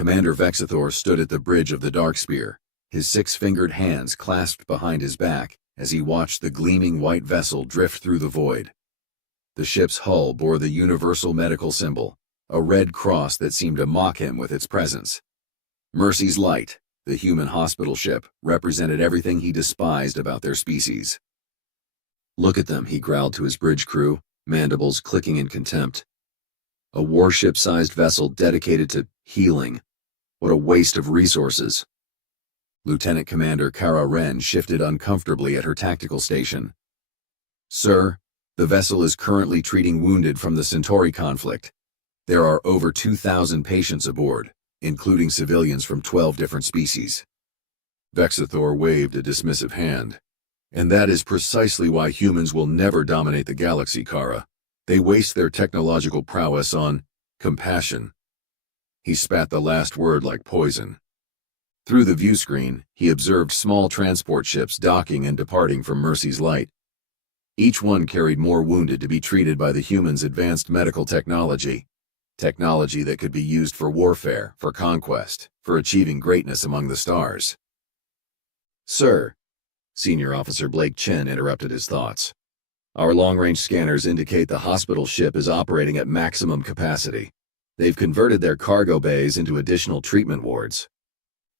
Commander Vexathor stood at the bridge of the Darkspear, his six-fingered hands clasped behind his back as he watched the gleaming white vessel drift through the void. The ship's hull bore the universal medical symbol, a red cross that seemed to mock him with its presence. Mercy's Light, the human hospital ship, represented everything he despised about their species. "Look at them," he growled to his bridge crew, mandibles clicking in contempt. "A warship-sized vessel dedicated to healing. What a waste of resources." Lieutenant Commander Kara Wren shifted uncomfortably at her tactical station. "Sir, the vessel is currently treating wounded from the Centauri conflict. There are over 2,000 patients aboard, including civilians from 12 different species." Vexathor waved a dismissive hand. "And that is precisely why humans will never dominate the galaxy, Kara. They waste their technological prowess on compassion." He spat the last word like poison. Through the viewscreen, he observed small transport ships docking and departing from Mercy's Light. Each one carried more wounded to be treated by the humans' advanced medical technology. Technology that could be used for warfare, for conquest, for achieving greatness among the stars. "Sir," Senior Officer Blake Chen interrupted his thoughts. "Our long-range scanners indicate the hospital ship is operating at maximum capacity. They've converted their cargo bays into additional treatment wards."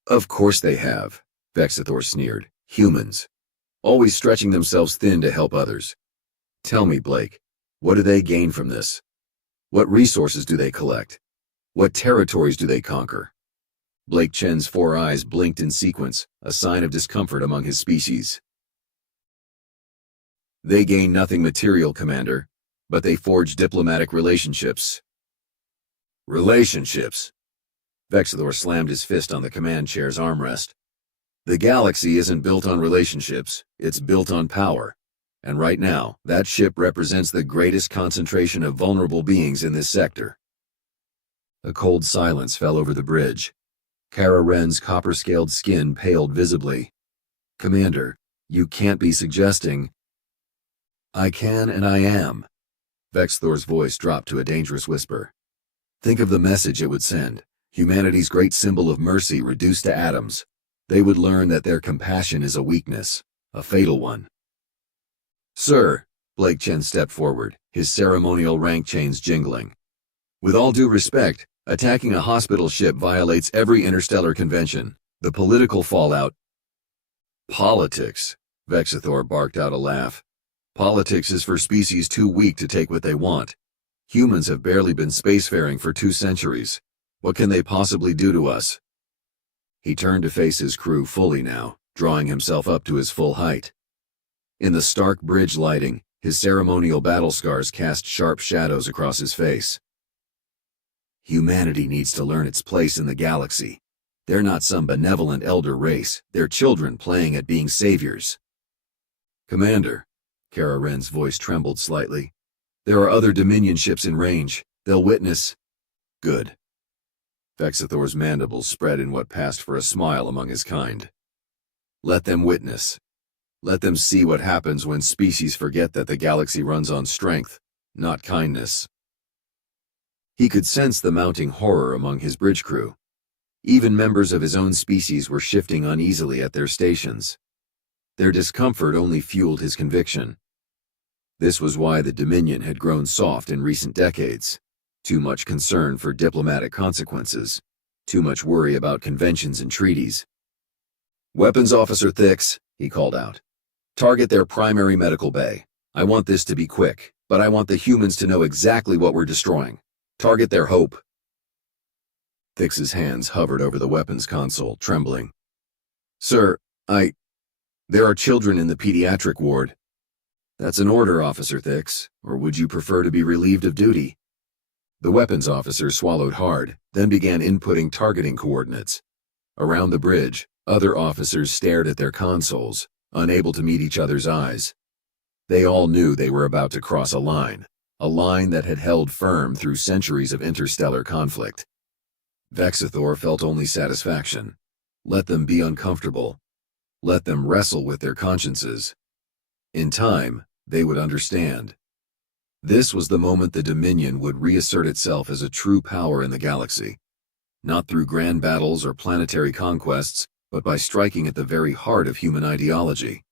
"Of course they have," Vexathor sneered. "Humans. Always stretching themselves thin to help others. Tell me, Blake, what do they gain from this? What resources do they collect? What territories do they conquer?" Blake Chen's four eyes blinked in sequence, a sign of discomfort among his species. "They gain nothing material, Commander, but they forge diplomatic relationships." "Relationships?" Vexathor slammed his fist on the command chair's armrest. "The galaxy isn't built on relationships, it's built on power. And right now, that ship represents the greatest concentration of vulnerable beings in this sector." A cold silence fell over the bridge. Kara Wren's copper-scaled skin paled visibly. "Commander, you can't be suggesting—" "I can and I am." Vexathor's voice dropped to a dangerous whisper. "Think of the message it would send. Humanity's great symbol of mercy reduced to atoms. They would learn that their compassion is a weakness, a fatal one." "Sir," Blake Chen stepped forward, his ceremonial rank chains jingling. "With all due respect, attacking a hospital ship violates every interstellar convention. The political fallout—" "Politics," Vexathor barked out a laugh. "Politics is for species too weak to take what they want. Humans have barely been spacefaring for 2 centuries. What can they possibly do to us?" He turned to face his crew fully now, drawing himself up to his full height. In the stark bridge lighting, his ceremonial battle scars cast sharp shadows across his face. "Humanity needs to learn its place in the galaxy. They're not some benevolent elder race, they're children playing at being saviors." "Commander," Kara Wren's voice trembled slightly, "there are other Dominion ships in range. They'll witness—" "Good." Vexathor's mandibles spread in what passed for a smile among his kind. "Let them witness. Let them see what happens when species forget that the galaxy runs on strength, not kindness." He could sense the mounting horror among his bridge crew. Even members of his own species were shifting uneasily at their stations. Their discomfort only fueled his conviction. This was why the Dominion had grown soft in recent decades. Too much concern for diplomatic consequences. Too much worry about conventions and treaties. "Weapons Officer Thix," he called out. "Target their primary medical bay. I want this to be quick, but I want the humans to know exactly what we're destroying. Target their hope." Thix's hands hovered over the weapons console, trembling. "Sir, there are children in the pediatric ward." "That's an order, Officer Thix, or would you prefer to be relieved of duty?" The weapons officer swallowed hard, then began inputting targeting coordinates. Around the bridge, other officers stared at their consoles, unable to meet each other's eyes. They all knew they were about to cross a line that had held firm through centuries of interstellar conflict. Vexathor felt only satisfaction. Let them be uncomfortable. Let them wrestle with their consciences. In time, they would understand. This was the moment the Dominion would reassert itself as a true power in the galaxy. not through grand battles or planetary conquests, but by striking at the very heart of human ideology.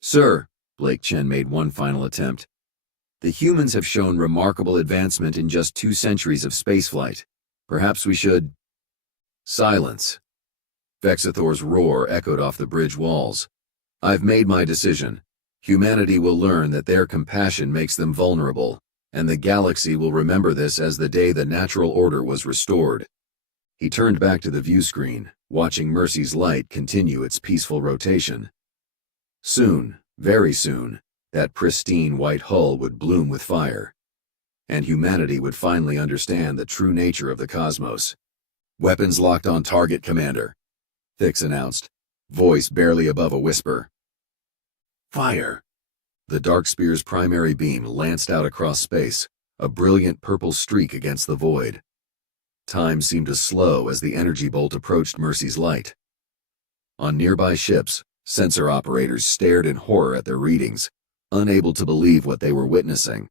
"Sir," Blake Chen made one final attempt, "the humans have shown remarkable advancement in just 2 centuries of spaceflight. Perhaps we should—" Silence. Vexithor's roar echoed off the bridge walls. "I've made my decision. Humanity will learn that their compassion makes them vulnerable, and the galaxy will remember this as the day the natural order was restored." He turned back to the view screen, watching Mercy's light continue its peaceful rotation. Soon, very soon, that pristine white hull would bloom with fire, and humanity would finally understand the true nature of the cosmos. "Weapons locked on target, Commander," Thix announced, voice barely above a whisper. "Fire!" The Dark Spear's primary beam lanced out across space, a brilliant purple streak against the void. Time seemed to slow as the energy bolt approached Mercy's light. On nearby ships, sensor operators stared in horror at their readings, unable to believe what they were witnessing.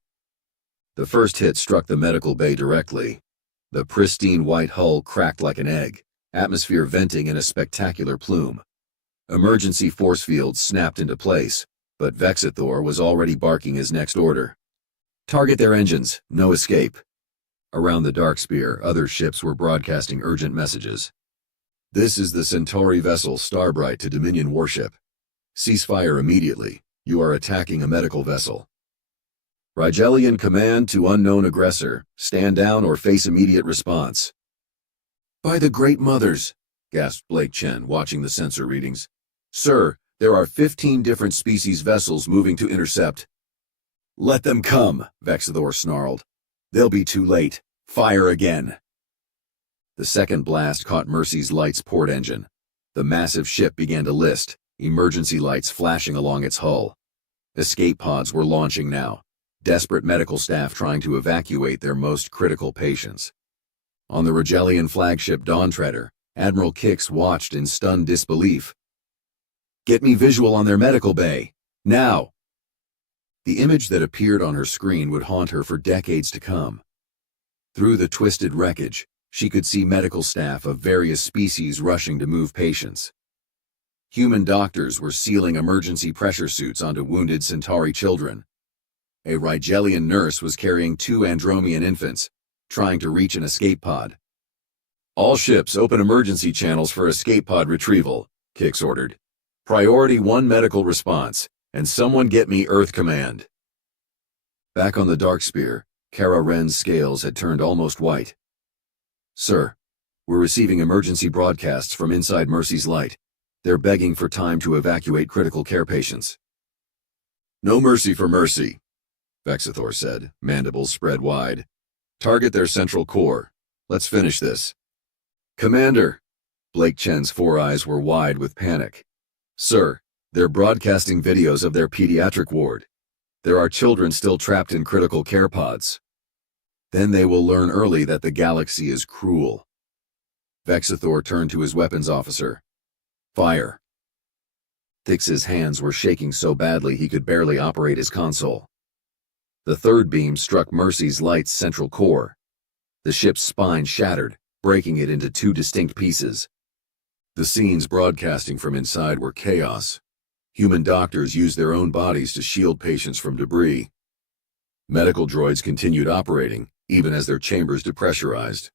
The first hit struck the medical bay directly. The pristine white hull cracked like an egg, atmosphere venting in a spectacular plume. Emergency force fields snapped into place, but Vexithor was already barking his next order. "Target their engines, no escape." Around the Dark Spear, other ships were broadcasting urgent messages. "This is the Centauri vessel Starbright to Dominion warship. Ceasefire immediately. You are attacking a medical vessel. Rigelian command to unknown aggressor. Stand down or face immediate response." "By the Great Mothers," gasped Blake Chen, watching the sensor readings. "Sir, there are 15 different species vessels moving to intercept." "Let them come," Vexithor snarled. "They'll be too late. Fire again." The second blast caught Mercy's light's port engine. The massive ship began to list, emergency lights flashing along its hull. Escape pods were launching now, desperate medical staff trying to evacuate their most critical patients. On the Rigelian flagship Dawntreader, Admiral Kix watched in stunned disbelief. "Get me visual on their medical bay. Now!" The image that appeared on her screen would haunt her for decades to come. Through the twisted wreckage, she could see medical staff of various species rushing to move patients. Human doctors were sealing emergency pressure suits onto wounded Centauri children. A Rigelian nurse was carrying 2 Andromean infants, trying to reach an escape pod. "All ships open emergency channels for escape pod retrieval," Kix ordered. "Priority 1 medical response, and someone get me Earth Command." Back on the Dark Spear, Kara Wren's scales had turned almost white. "Sir, we're receiving emergency broadcasts from inside Mercy's light. They're begging for time to evacuate critical care patients." "No mercy for Mercy," Vexithor said, mandibles spread wide. "Target their central core. Let's finish this." "Commander!" Blake Chen's 4 eyes were wide with panic. "Sir, they're broadcasting videos of their pediatric ward. There are children still trapped in critical care pods. Then they will learn early that the galaxy is cruel." Vexithor turned to his weapons officer. "Fire." Thix's hands were shaking so badly he could barely operate his console. The third beam struck Mercy's light's central core. The ship's spine shattered, breaking it into 2 distinct pieces. The scenes broadcasting from inside were chaos. Human doctors used their own bodies to shield patients from debris. Medical droids continued operating, even as their chambers depressurized.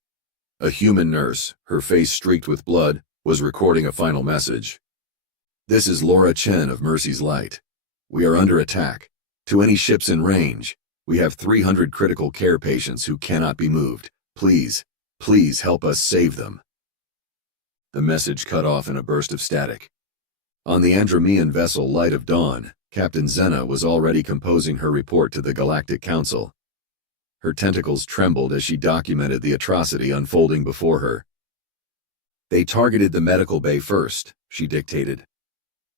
A human nurse, her face streaked with blood, was recording a final message. "This is Laura Chen of Mercy's Light. We are under attack. To any ships in range, we have 300 critical care patients who cannot be moved. Please, please help us save them." The message cut off in a burst of static. On the Andromean vessel Light of Dawn, Captain Zena was already composing her report to the Galactic Council. Her tentacles trembled as she documented the atrocity unfolding before her. "They targeted the medical bay first," she dictated.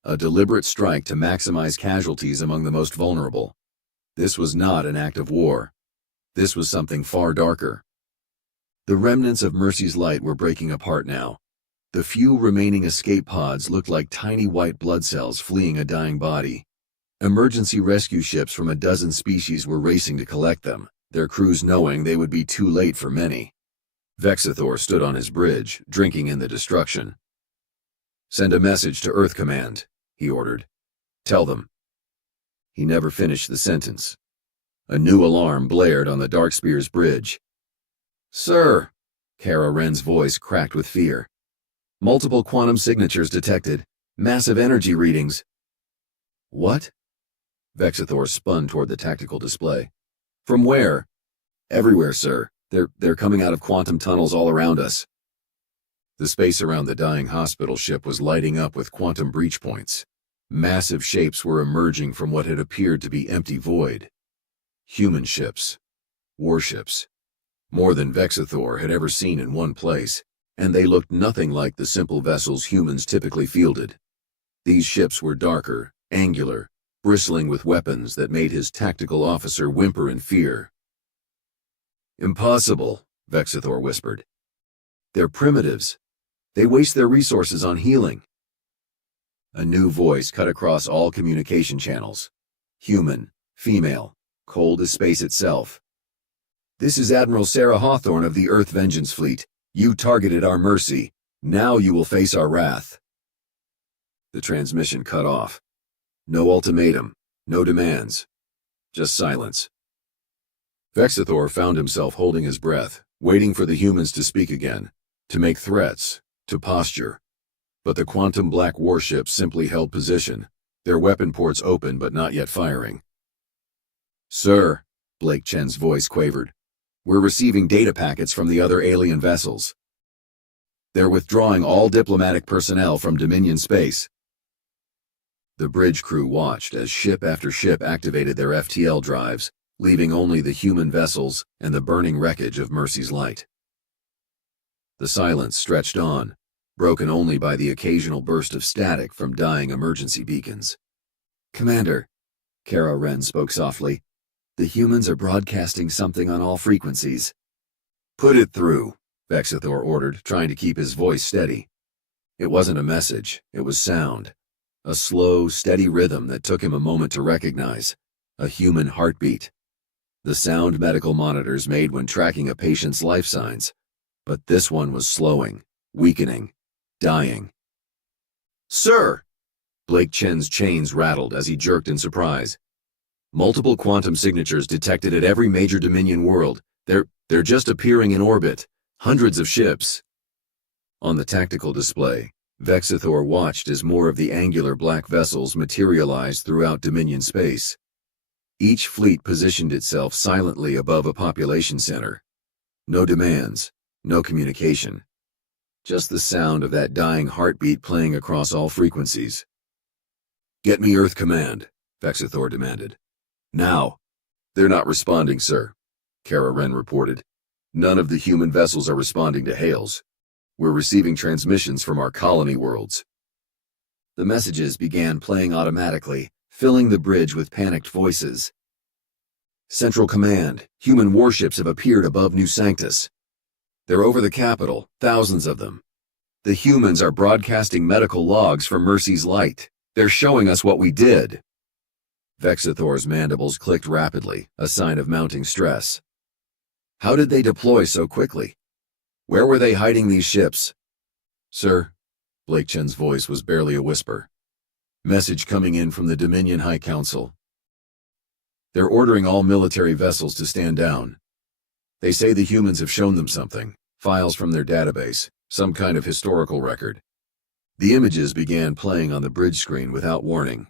"A deliberate strike to maximize casualties among the most vulnerable. This was not an act of war. This was something far darker." The remnants of Mercy's Light were breaking apart now. The few remaining escape pods looked like tiny white blood cells fleeing a dying body. Emergency rescue ships from a dozen species were racing to collect them, their crews knowing they would be too late for many. Vexathor stood on his bridge, drinking in the destruction. "Send a message to Earth Command," he ordered. "Tell them." He never finished the sentence. A new alarm blared on the Darkspear's bridge. "Sir!" Kara Wren's voice cracked with fear. "Multiple quantum signatures detected. Massive energy readings." "What?" Vexathor spun toward the tactical display. "From where?" "Everywhere, sir. They're coming out of quantum tunnels all around us." The space around the dying hospital ship was lighting up with quantum breach points. Massive shapes were emerging from what had appeared to be empty void. Human ships. Warships. More than Vexathor had ever seen in one place, and they looked nothing like the simple vessels humans typically fielded. These ships were darker, angular, bristling with weapons that made his tactical officer whimper in fear. "Impossible," Vexathor whispered. "They're primitives. They waste their resources on healing." A new voice cut across all communication channels. Human, female, cold as space itself. "This is Admiral Sarah Hawthorne of the Earth Vengeance Fleet. You targeted our mercy. Now you will face our wrath." The transmission cut off. No ultimatum, no demands, just silence. Vexathor found himself holding his breath, waiting for the humans to speak again, to make threats, to posture. But the quantum black warships simply held position, their weapon ports open but not yet firing. "Sir," Blake Chen's voice quavered, "we're receiving data packets from the other alien vessels. They're withdrawing all diplomatic personnel from Dominion space." The bridge crew watched as ship after ship activated their FTL drives, leaving only the human vessels and the burning wreckage of Mercy's light. The silence stretched on, broken only by the occasional burst of static from dying emergency beacons. "Commander," Kara Wren spoke softly, "the humans are broadcasting something on all frequencies." "Put it through," Vexathor ordered, trying to keep his voice steady. It wasn't a message, it was sound. A slow, steady rhythm that took him a moment to recognize. A human heartbeat. The sound medical monitors made when tracking a patient's life signs. But this one was slowing, weakening, dying. "Sir!" Blake Chen's chains rattled as he jerked in surprise. "Multiple quantum signatures detected at every major Dominion world. They're just appearing in orbit. Hundreds of ships." On the tactical display, Vexathor watched as more of the angular black vessels materialized throughout Dominion space. Each fleet positioned itself silently above a population center. No demands, no communication. Just the sound of that dying heartbeat playing across all frequencies. "Get me Earth Command," Vexathor demanded. "Now." "They're not responding, sir," Kara Wren reported. "None of the human vessels are responding to hails. We're receiving transmissions from our colony worlds." The messages began playing automatically, filling the bridge with panicked voices. "Central Command, human warships have appeared above New Sanctus. They're over the capital, thousands of them. The humans are broadcasting medical logs from Mercy's light. They're showing us what we did." Vexathor's mandibles clicked rapidly, a sign of mounting stress. How did they deploy so quickly? Where were they hiding these ships? "Sir," Blake Chen's voice was barely a whisper. "Message coming in from the Dominion High Council. They're ordering all military vessels to stand down. They say the humans have shown them something, files from their database, some kind of historical record." The images began playing on the bridge screen without warning.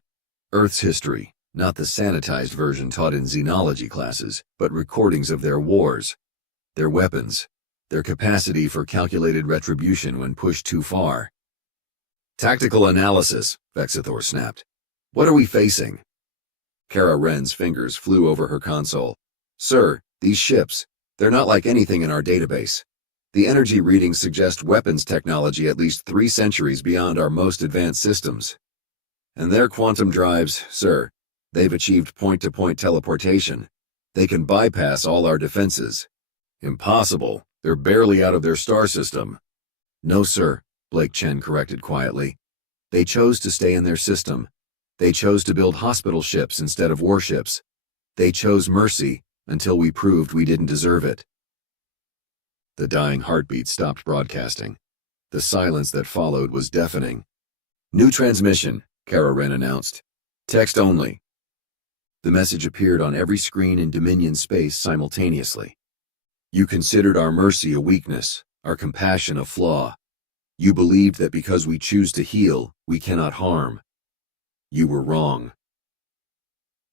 Earth's history, not the sanitized version taught in xenology classes, but recordings of their wars, their weapons, their capacity for calculated retribution when pushed too far. "Tactical analysis," Vexathor snapped. "What are we facing?" Kara Wren's fingers flew over her console. "Sir, these ships, they're not like anything in our database. The energy readings suggest weapons technology at least 3 centuries beyond our most advanced systems. And their quantum drives, sir, they've achieved point-to-point teleportation. They can bypass all our defenses." "Impossible. They're barely out of their star system." "No, sir," Blake Chen corrected quietly. "They chose to stay in their system. They chose to build hospital ships instead of warships. They chose mercy until we proved we didn't deserve it." The dying heartbeat stopped broadcasting. The silence that followed was deafening. "New transmission," Kara Wren announced. "Text only." The message appeared on every screen in Dominion space simultaneously. "You considered our mercy a weakness, our compassion a flaw. You believed that because we choose to heal, we cannot harm. You were wrong."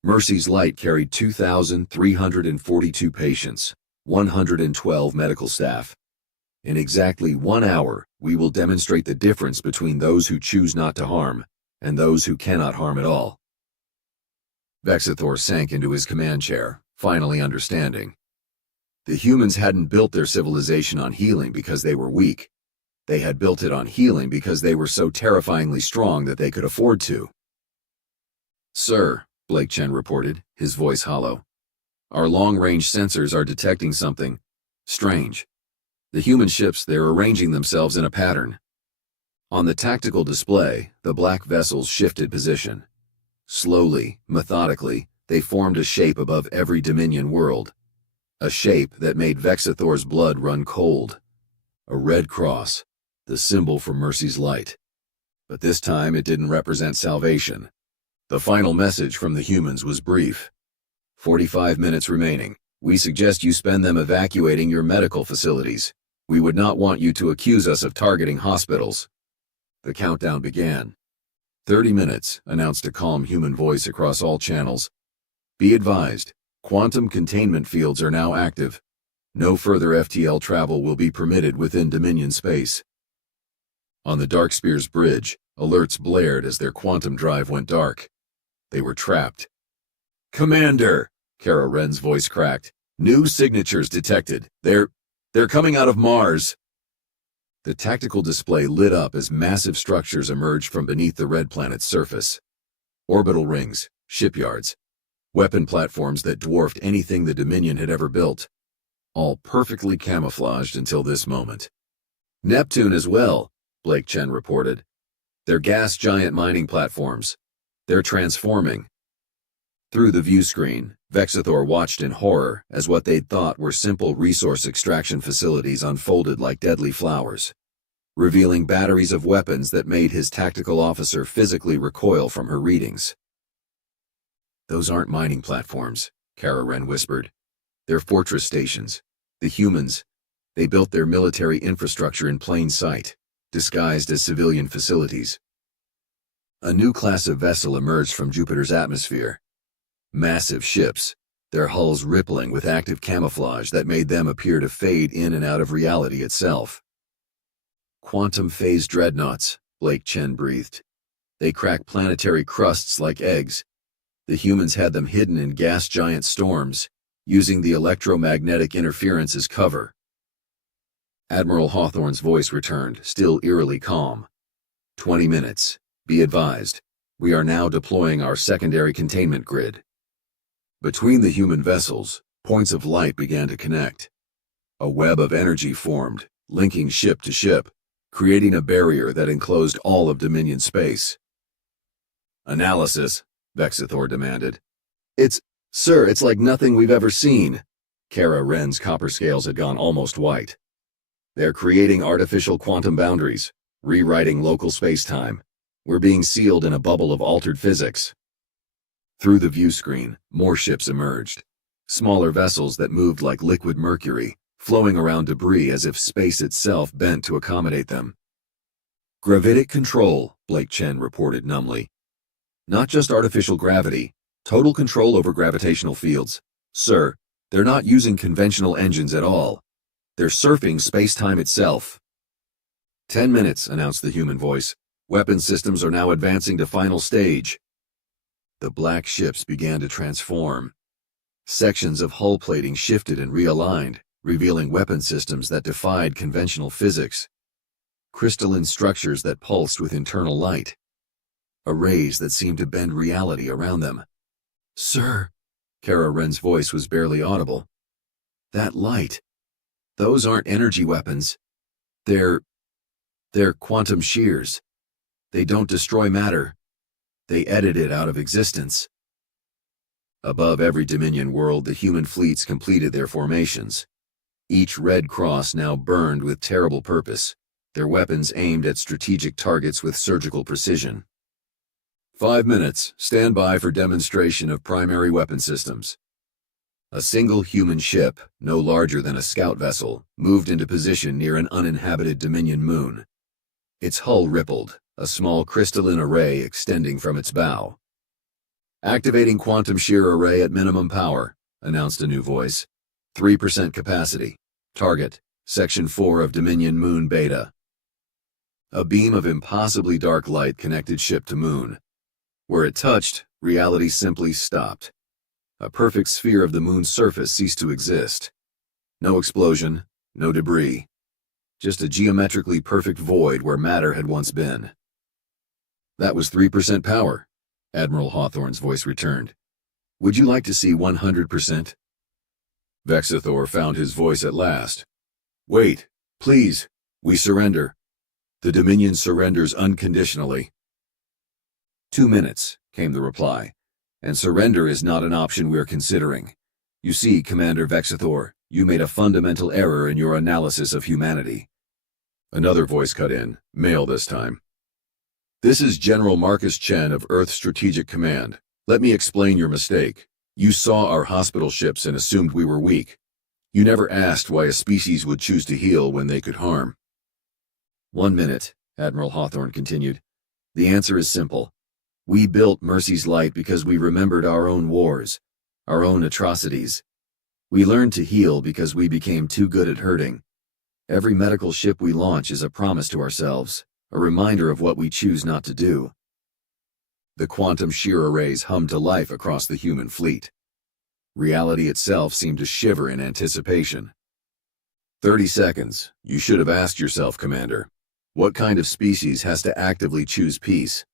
Mercy's light carried 2,342 patients, 112 medical staff. "In exactly 1 hour, we will demonstrate the difference between those who choose not to harm and those who cannot harm at all." Vexathor sank into his command chair, finally understanding. The humans hadn't built their civilization on healing because they were weak. They had built it on healing because they were so terrifyingly strong that they could afford to. "Sir," Blake Chen reported, his voice hollow, "our long-range sensors are detecting something strange. The human ships, they're arranging themselves in a pattern." On the tactical display, the black vessels shifted position. Slowly, methodically, they formed a shape above every Dominion world. A shape that made Vexathor's blood run cold. A red cross, the symbol for Mercy's light. But this time it didn't represent salvation. The final message from the humans was brief. 45 minutes remaining. We suggest you spend them evacuating your medical facilities. We would not want you to accuse us of targeting hospitals." The countdown began. 30 minutes, announced a calm human voice across all channels. "Be advised, quantum containment fields are now active. No further FTL travel will be permitted within Dominion space." On the Darkspear's bridge, alerts blared as their quantum drive went dark. They were trapped. "Commander!" Kara Wren's voice cracked. "New signatures detected. They're coming out of Mars." The tactical display lit up as massive structures emerged from beneath the red planet's surface. Orbital rings, shipyards, weapon platforms that dwarfed anything the Dominion had ever built. All perfectly camouflaged until this moment. "Neptune as well," Blake Chen reported. "They're gas giant mining platforms. They're transforming." Through the view screen, Vexathor watched in horror as what they'd thought were simple resource extraction facilities unfolded like deadly flowers, revealing batteries of weapons that made his tactical officer physically recoil from her readings. "Those aren't mining platforms," Kara Wren whispered. "They're fortress stations. The humans, they built their military infrastructure in plain sight, disguised as civilian facilities." A new class of vessel emerged from Jupiter's atmosphere. Massive ships, their hulls rippling with active camouflage that made them appear to fade in and out of reality itself. "Quantum phase dreadnoughts," Blake Chen breathed. "They crack planetary crusts like eggs. The humans had them hidden in gas giant storms, using the electromagnetic interference as cover." Admiral Hawthorne's voice returned, still eerily calm. 20 minutes. Be advised, we are now deploying our secondary containment grid." Between the human vessels, points of light began to connect. A web of energy formed, linking ship to ship, creating a barrier that enclosed all of Dominion space. "Analysis," Vexathor demanded. Sir, it's like nothing we've ever seen." Kara Wren's copper scales had gone almost white. "They're creating artificial quantum boundaries, rewriting local space-time. We're being sealed in a bubble of altered physics." Through the view screen, more ships emerged. Smaller vessels that moved like liquid mercury, flowing around debris as if space itself bent to accommodate them. "Gravitic control," Blake Chen reported numbly. "Not just artificial gravity, total control over gravitational fields. Sir, they're not using conventional engines at all. They're surfing space-time itself." 10 minutes, announced the human voice. "Weapon systems are now advancing to final stage." The black ships began to transform. Sections of hull plating shifted and realigned, revealing weapon systems that defied conventional physics. Crystalline structures that pulsed with internal light. Arrays that seemed to bend reality around them. "Sir," Kara Wren's voice was barely audible. "That light. Those aren't energy weapons. They're quantum shears. They don't destroy matter. They edit it out of existence." Above every Dominion world, the human fleets completed their formations. Each red cross now burned with terrible purpose, their weapons aimed at strategic targets with surgical precision. 5 minutes, stand by for demonstration of primary weapon systems. A single human ship, no larger than a scout vessel, moved into position near an uninhabited Dominion moon. Its hull rippled, a small crystalline array extending from its bow. "Activating quantum shear array at minimum power," announced a new voice. 3% capacity. Target, Section 4 of Dominion Moon Beta. A beam of impossibly dark light connected ship to moon. Where it touched, reality simply stopped. A perfect sphere of the moon's surface ceased to exist. No explosion, no debris. Just a geometrically perfect void where matter had once been. "That was 3% power," Admiral Hawthorne's voice returned. "Would you like to see 100%? Vexithor found his voice at last. "Wait, please, we surrender. The Dominion surrenders unconditionally." 2 minutes, came the reply, "and surrender is not an option we're considering. You see, Commander Vexithor, you made a fundamental error in your analysis of humanity." Another voice cut in, male this time. "This is General Marcus Chen of Earth Strategic Command. Let me explain your mistake. You saw our hospital ships and assumed we were weak. You never asked why a species would choose to heal when they could harm." 1 minute, Admiral Hawthorne continued. "The answer is simple. We built Mercy's Light because we remembered our own wars, our own atrocities. We learned to heal because we became too good at hurting. Every medical ship we launch is a promise to ourselves, a reminder of what we choose not to do." The quantum shear arrays hummed to life across the human fleet. Reality itself seemed to shiver in anticipation. 30 seconds. You should have asked yourself, Commander. What kind of species has to actively choose peace?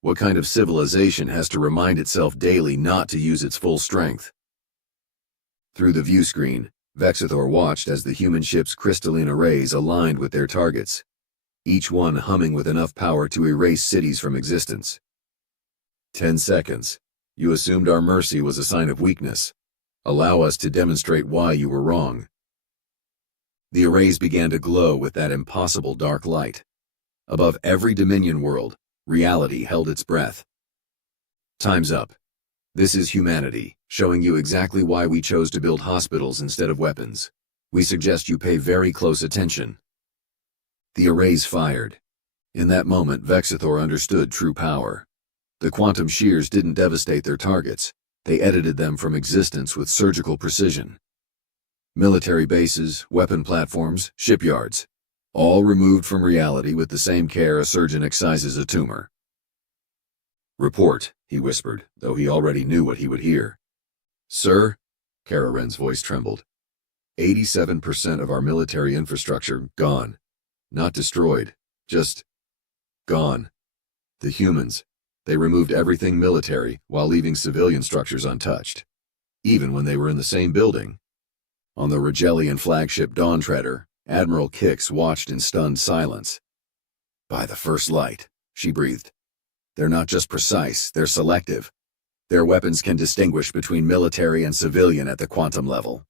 What kind of civilization has to remind itself daily not to use its full strength? Through the view screen, Vexithor watched as the human ship's crystalline arrays aligned with their targets, each one humming with enough power to erase cities from existence. 10 seconds. You assumed our mercy was a sign of weakness. Allow us to demonstrate why you were wrong. The arrays began to glow with that impossible dark light. Above every Dominion world, reality held its breath. Time's up. This is humanity, showing you exactly why we chose to build hospitals instead of weapons. We suggest you pay very close attention. The arrays fired. In that moment, Vexithor understood true power. The quantum shears didn't devastate their targets. They edited them from existence with surgical precision. Military bases, weapon platforms, shipyards, all removed from reality with the same care a surgeon excises a tumor. "Report," he whispered, though he already knew what he would hear. "Sir," Kararen's voice trembled, 87% of our military infrastructure gone. Not destroyed, just gone. The humans, they removed everything military while leaving civilian structures untouched, even when they were in the same building." On the Regelian flagship Dawn Treader, Admiral Kix watched in stunned silence. "By the first light," she breathed. "They're not just precise, they're selective. Their weapons can distinguish between military and civilian at the quantum level."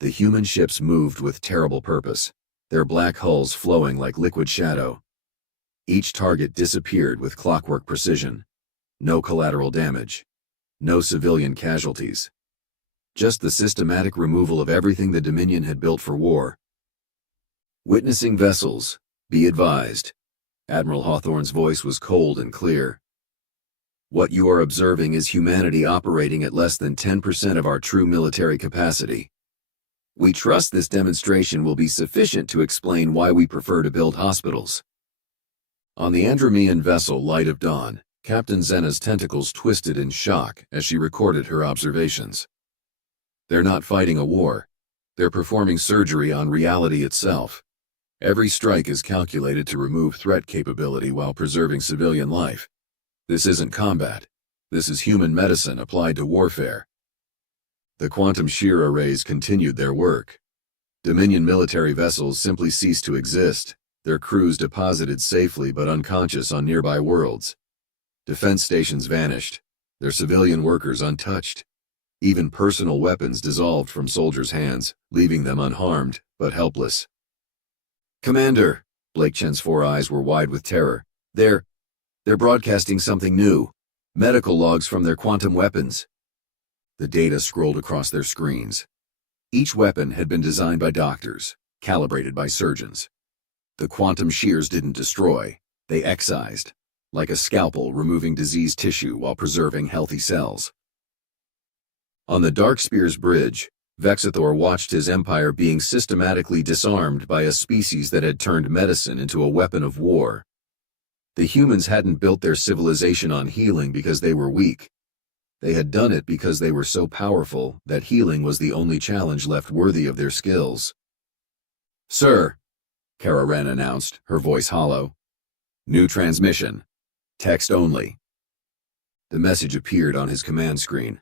The human ships moved with terrible purpose, their black hulls flowing like liquid shadow. Each target disappeared with clockwork precision. No collateral damage. No civilian casualties. Just the systematic removal of everything the Dominion had built for war. "Witnessing vessels, be advised." Admiral Hawthorne's voice was cold and clear. "What you are observing is humanity operating at less than 10% of our true military capacity. We trust this demonstration will be sufficient to explain why we prefer to build hospitals." On the Andromean vessel Light of Dawn, Captain Zena's tentacles twisted in shock as she recorded her observations. They're not fighting a war. They're performing surgery on reality itself. Every strike is calculated to remove threat capability while preserving civilian life. This isn't combat. This is human medicine applied to warfare. The quantum shear arrays continued their work. Dominion military vessels simply ceased to exist, their crews deposited safely but unconscious on nearby worlds. Defense stations vanished, their civilian workers untouched. Even personal weapons dissolved from soldiers' hands, leaving them unharmed, but helpless. "Commander!" Blake Chen's 4 eyes were wide with terror. They're broadcasting something new. Medical logs from their quantum weapons." The data scrolled across their screens. Each weapon had been designed by doctors, calibrated by surgeons. The quantum shears didn't destroy, they excised, like a scalpel removing diseased tissue while preserving healthy cells. On the Darkspear's bridge, Vexathor watched his empire being systematically disarmed by a species that had turned medicine into a weapon of war. The humans hadn't built their civilization on healing because they were weak. They had done it because they were so powerful that healing was the only challenge left worthy of their skills. "Sir," Kara Wren announced, her voice hollow. "New transmission. Text only." The message appeared on his command screen.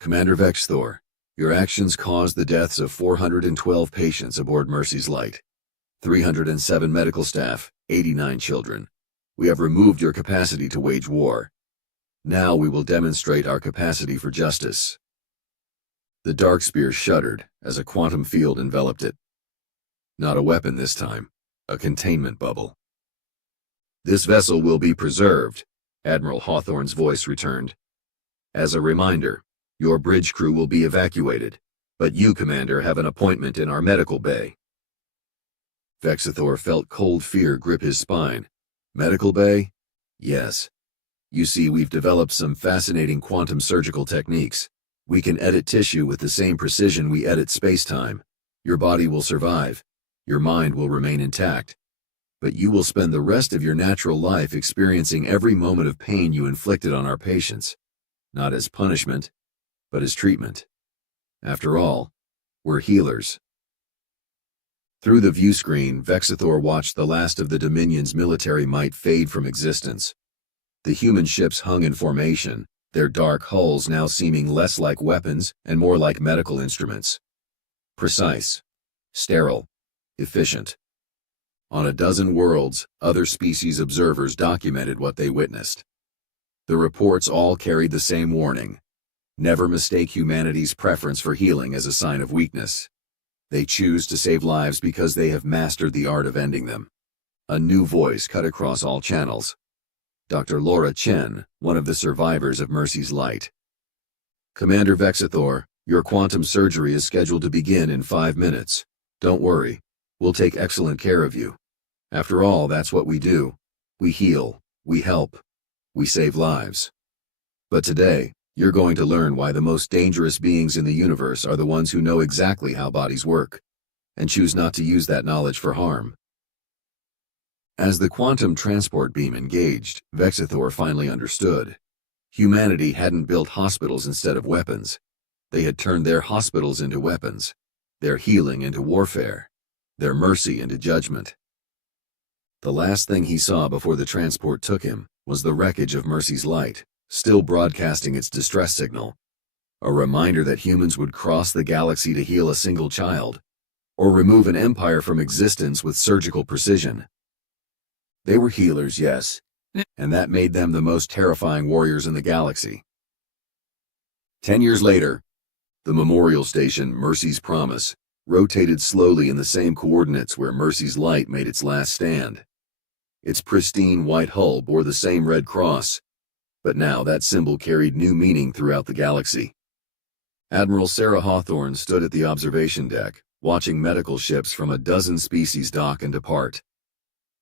"Commander Vexathor, your actions caused the deaths of 412 patients aboard Mercy's Light. 307 medical staff, 89 children. We have removed your capacity to wage war. Now we will demonstrate our capacity for justice." The Darkspear shuddered as a quantum field enveloped it. Not a weapon this time, a containment bubble. "This vessel will be preserved," Admiral Hawthorne's voice returned. "As a reminder, your bridge crew will be evacuated, but you, Commander, have an appointment in our medical bay." Vexathor felt cold fear grip his spine. "Medical bay? Yes. You see, we've developed some fascinating quantum surgical techniques. We can edit tissue with the same precision we edit space-time. Your body will survive. Your mind will remain intact. But you will spend the rest of your natural life experiencing every moment of pain you inflicted on our patients. Not as punishment, but as treatment. After all, we're healers." Through the view screen, Vexathor watched the last of the Dominion's military might fade from existence. The human ships hung in formation, their dark hulls now seeming less like weapons and more like medical instruments. Precise, sterile, efficient. On a dozen worlds, other species observers documented what they witnessed. The reports all carried the same warning: never mistake humanity's preference for healing as a sign of weakness. They choose to save lives because they have mastered the art of ending them. A new voice cut across all channels. Dr. Laura Chen, one of the survivors of Mercy's Light. "Commander Vexathor, your quantum surgery is scheduled to begin in 5 minutes. Don't worry, we'll take excellent care of you. After all, that's what we do. We heal, we help, we save lives. But today, you're going to learn why the most dangerous beings in the universe are the ones who know exactly how bodies work, and choose not to use that knowledge for harm." As the quantum transport beam engaged, Vexathor finally understood. Humanity hadn't built hospitals instead of weapons. They had turned their hospitals into weapons, their healing into warfare, their mercy into judgment. The last thing he saw before the transport took him was the wreckage of Mercy's Light, still broadcasting its distress signal. A reminder that humans would cross the galaxy to heal a single child, or remove an empire from existence with surgical precision. They were healers, yes, and that made them the most terrifying warriors in the galaxy. 10 years later, the memorial station, Mercy's Promise, rotated slowly in the same coordinates where Mercy's Light made its last stand. Its pristine white hull bore the same red cross, but now that symbol carried new meaning throughout the galaxy. Admiral Sarah Hawthorne stood at the observation deck, watching medical ships from a dozen species dock and depart.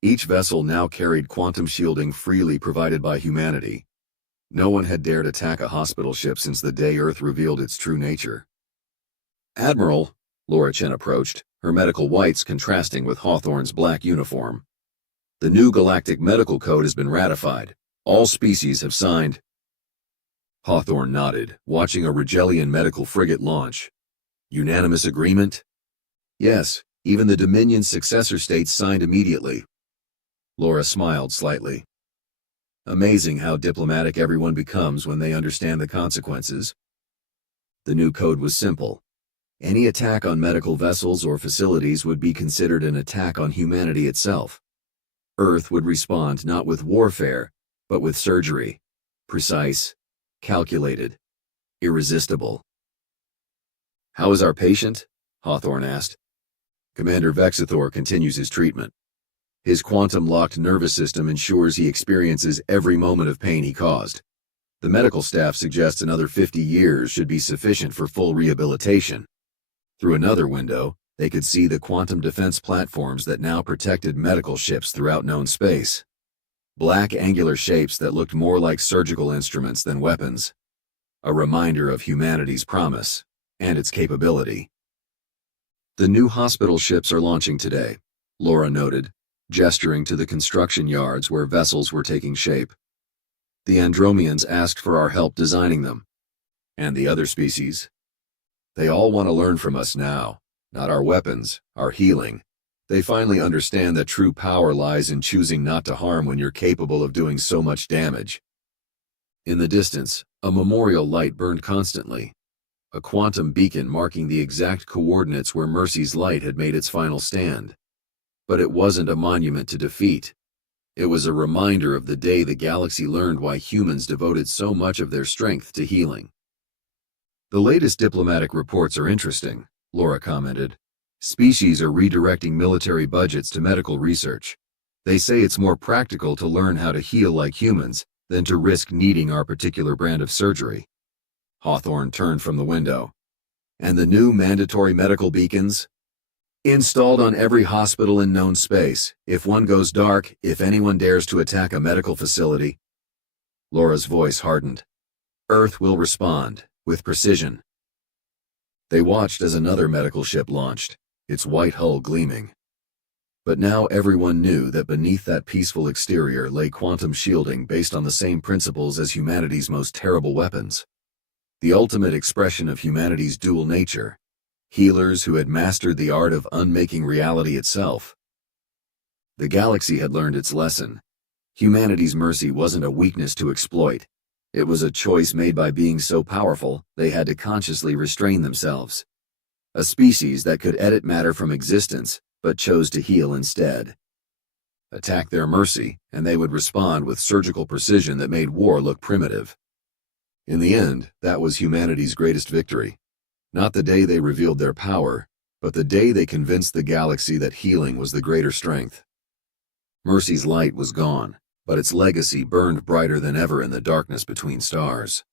Each vessel now carried quantum shielding freely provided by humanity. No one had dared attack a hospital ship since the day Earth revealed its true nature. "Admiral," Laura Chen approached, her medical whites contrasting with Hawthorne's black uniform. "The new Galactic Medical Code has been ratified. All species have signed." Hawthorne nodded, watching a Regellian medical frigate launch. "Unanimous agreement?" "Yes, even the Dominion's successor states signed immediately." Laura smiled slightly. "Amazing how diplomatic everyone becomes when they understand the consequences." The new code was simple. Any attack on medical vessels or facilities would be considered an attack on humanity itself. Earth would respond not with warfare, but with surgery. Precise, calculated, irresistible. "How is our patient?" Hawthorne asked. Commander Vexathor continues his treatment. His quantum-locked nervous system ensures he experiences every moment of pain he caused. The medical staff suggests another 50 years should be sufficient for full rehabilitation. Through another window, they could see the quantum defense platforms that now protected medical ships throughout known space. Black angular shapes that looked more like surgical instruments than weapons. A reminder of humanity's promise and its capability. "The new hospital ships are launching today," Laura noted, gesturing to the construction yards where vessels were taking shape. "The Andromeans asked for our help designing them. And the other species? They all want to learn from us now, not our weapons, our healing. They finally understand that true power lies in choosing not to harm when you're capable of doing so much damage." In the distance, a memorial light burned constantly, a quantum beacon marking the exact coordinates where Mercy's light had made its final stand. But it wasn't a monument to defeat. It was a reminder of the day the galaxy learned why humans devoted so much of their strength to healing. "The latest diplomatic reports are interesting," Laura commented. "Species are redirecting military budgets to medical research. They say it's more practical to learn how to heal like humans than to risk needing our particular brand of surgery." Hawthorne turned from the window. "And the new mandatory medical beacons? Installed on every hospital in known space. If one goes dark, if anyone dares to attack a medical facility." Laura's voice hardened. "Earth will respond, with precision." They watched as another medical ship launched, its white hull gleaming. But now everyone knew that beneath that peaceful exterior lay quantum shielding based on the same principles as humanity's most terrible weapons. The ultimate expression of humanity's dual nature. Healers who had mastered the art of unmaking reality itself. The galaxy had learned its lesson. Humanity's mercy wasn't a weakness to exploit. It was a choice made by beings so powerful they had to consciously restrain themselves. A species that could edit matter from existence, but chose to heal instead. Attack their mercy, and they would respond with surgical precision that made war look primitive. In the end, that was humanity's greatest victory. Not the day they revealed their power, but the day they convinced the galaxy that healing was the greater strength. Mercy's light was gone, but its legacy burned brighter than ever in the darkness between stars.